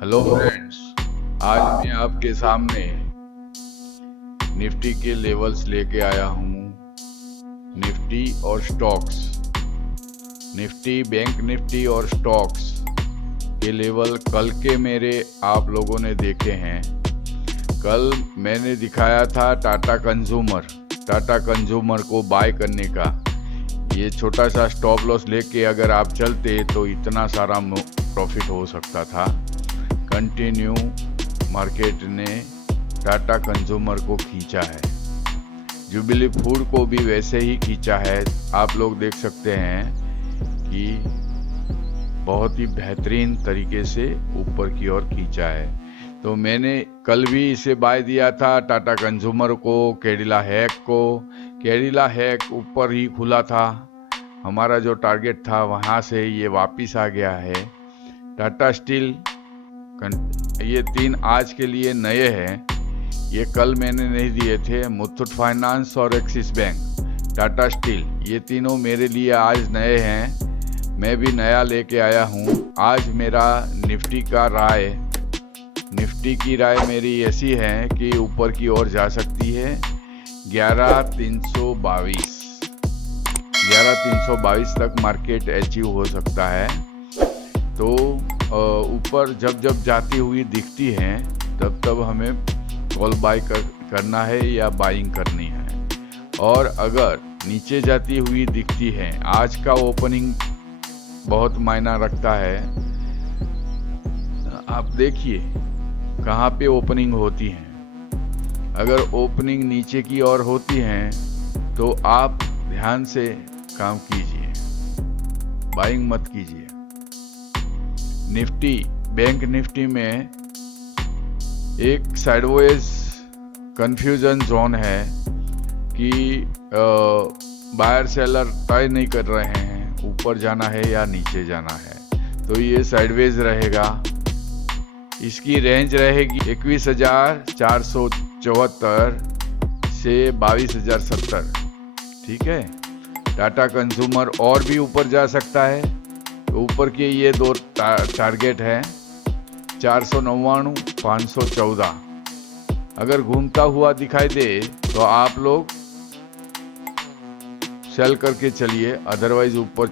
Hello friends, आज मैं आपके सामने निफ्टी के लेवल्स लेके आया हूँ। निफ्टी और स्टॉक्स, निफ्टी, बैंक निफ्टी और स्टॉक्स के लेवल कल के मेरे आप लोगों ने देखे हैं। कल मैंने दिखाया था टाटा कंज्यूमर को बाय करने का। ये छोटा सा स्टॉप लॉस लेके अगर आप चलते तो इतना सारा प्रॉफिट हो सकता था। कंटिन्यू मार्केट ने टाटा कंज्यूमर को खींचा है, जुबिली फूड को भी वैसे ही खींचा है। आप लोग देख सकते हैं कि बहुत ही बेहतरीन तरीके से ऊपर की ओर खींचा है। तो मैंने कल भी इसे बाय दिया था, टाटा कंज्यूमर को, कैडिला हैक ऊपर ही खुला था। हमारा जो टारगेट था वहाँ से ये वापस आ गया है। टाटा स्टील, ये 3 आज के लिए नए हैं, ये कल मैंने नहीं दिए थे। मुथूट फाइनेंस और एक्सिस बैंक, टाटा स्टील, ये तीनों मेरे लिए आज नए हैं। मैं भी नया लेके आया हूँ। आज मेरा निफ्टी की राय मेरी ऐसी है कि ऊपर की ओर जा सकती है। 11,322 तक मार्केट अचीव हो सकता है। तो ऊपर जब जाती हुई दिखती हैं तब हमें कॉल बाय करना है या बाइंग करनी है। और अगर नीचे जाती हुई दिखती है, आज का ओपनिंग बहुत मायना रखता है। आप देखिए कहाँ पे ओपनिंग होती है। अगर ओपनिंग नीचे की ओर होती है तो आप ध्यान से काम कीजिए, बाइंग मत कीजिए। निफ्टी, बैंक निफ्टी में एक साइडवेज कंफ्यूजन जोन है कि बायर सेलर तय नहीं कर रहे हैं ऊपर जाना है या नीचे जाना है। तो ये साइडवेज रहेगा। इसकी रेंज रहेगी 21,474 से 22,070। ठीक है। टाटा कंज्यूमर और भी ऊपर जा सकता है। तो ऊपर के ये दो टारगेट है, 499, 514। अगर घूमता हुआ दिखाई दे तो आप लोग सेल करके चलिए, अदरवाइज ऊपर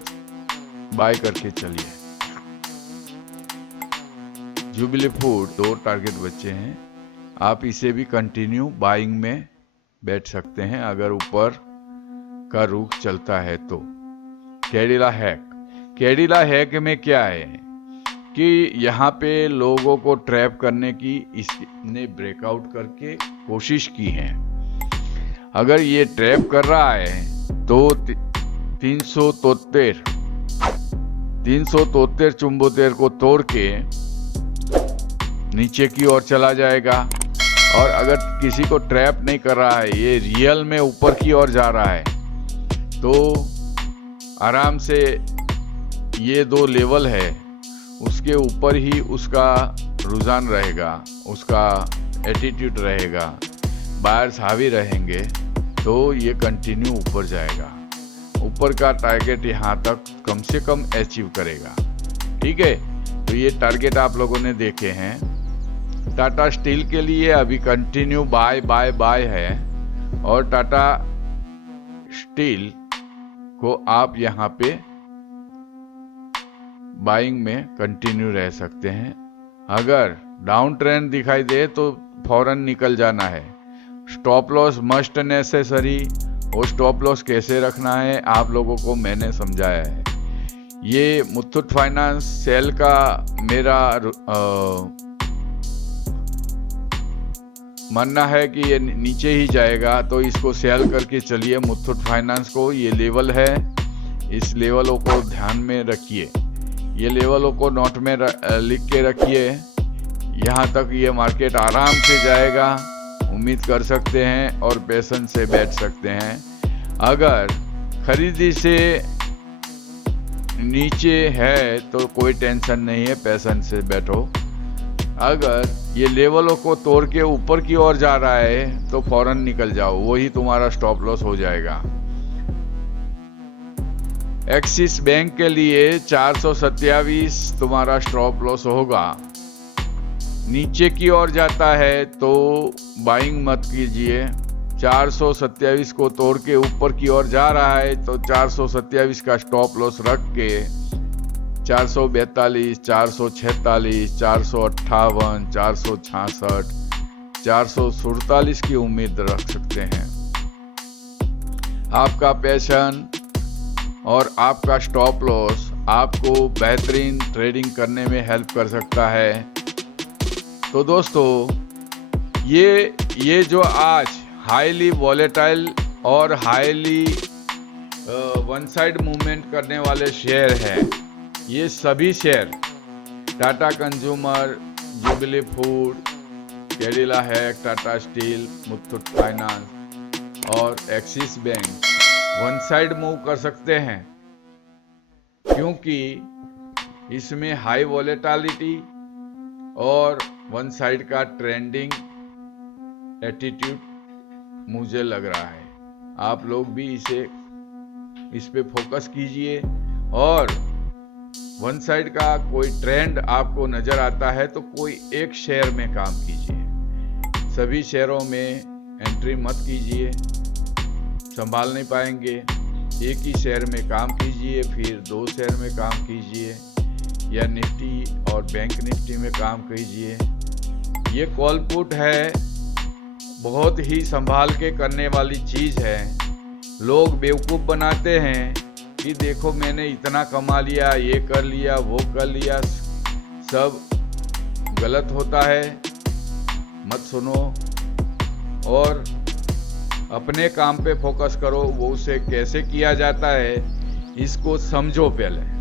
बाय करके चलिए। जुबिली फूड 2 टारगेट बचे हैं, आप इसे भी कंटिन्यू बाइंग में बैठ सकते हैं अगर ऊपर का रुख चलता है तो। कैडिला हैक में क्या है कि यहाँ पे लोगों को ट्रैप करने की इसने ब्रेकआउट करके कोशिश की है। अगर ये ट्रैप कर रहा है तो 373 को तोड़ के नीचे की ओर चला जाएगा। और अगर किसी को ट्रैप नहीं कर रहा है, ये रियल में ऊपर की ओर जा रहा है, तो आराम से ये 2 लेवल है, उसके ऊपर ही उसका रुझान रहेगा, उसका एटीट्यूड रहेगा, बायर्स हावी रहेंगे, तो ये कंटिन्यू ऊपर जाएगा। ऊपर का टारगेट यहाँ तक कम से कम अचीव करेगा। ठीक है। तो ये टारगेट आप लोगों ने देखे हैं। टाटा स्टील के लिए अभी कंटिन्यू बाय है, और टाटा स्टील को आप यहाँ पे बाइंग में कंटिन्यू रह सकते हैं। अगर डाउन ट्रेंड दिखाई दे तो फौरन निकल जाना है। स्टॉप लॉस मस्ट नेसेसरी, वो स्टॉप लॉस कैसे रखना है आप लोगों को मैंने समझाया है। ये मुथूट फाइनेंस सेल का मेरा मानना है कि ये नीचे ही जाएगा, तो इसको सेल करके चलिए मुथूट फाइनेंस को। ये लेवल है, इस लेवलों को ध्यान में रखिए, ये लेवलों को नोट में लिख के रखिए। यहाँ तक ये मार्केट आराम से जाएगा, उम्मीद कर सकते हैं, और पेशेंस से बैठ सकते हैं। अगर खरीदी से नीचे है तो कोई टेंशन नहीं है, पेशेंस से बैठो। अगर ये लेवलों को तोड़ के ऊपर की ओर जा रहा है तो फौरन निकल जाओ, वही तुम्हारा स्टॉप लॉस हो जाएगा। एक्सिस बैंक के लिए 427 तुम्हारा स्टॉप लॉस होगा। नीचे की ओर जाता है तो बाइंग मत कीजिए। 427 को तोड़ के ऊपर की ओर जा रहा है तो 427 का स्टॉप लॉस रख के 442, 446, 458, 466, 447 की उम्मीद रख सकते हैं। आपका पैशन और आपका स्टॉप लॉस आपको बेहतरीन ट्रेडिंग करने में हेल्प कर सकता है। तो दोस्तों, ये जो आज हाईली वॉलेटाइल और हाईली वन साइड मूवमेंट करने वाले शेयर हैं, ये सभी share Tata Consumer, Jubilee Food, Cadila हैक, टाटा स्टील, मुथूट फाइनेंस और Axis Bank one side move कर सकते हैं, क्योंकि इसमें हाई वॉलेटिलिटी और वन साइड का ट्रेंडिंग एटीट्यूड मुझे लग रहा है। आप लोग भी इस पे फोकस कीजिए और वन साइड का कोई ट्रेंड आपको नजर आता है तो कोई एक शेयर में काम कीजिए। सभी शेयरों में एंट्री मत कीजिए, संभाल नहीं पाएंगे। एक ही शेयर में काम कीजिए, फिर 2 शेयर में काम कीजिए या निफ्टी और बैंक निफ्टी में काम कीजिए। ये कॉल पुट है, बहुत ही संभाल के करने वाली चीज़ है। लोग बेवकूफ़ बनाते हैं कि देखो मैंने इतना कमा लिया, ये कर लिया, वो कर लिया। सब गलत होता है, मत सुनो और अपने काम पे फोकस करो। वो उसे कैसे किया जाता है इसको समझो पहले।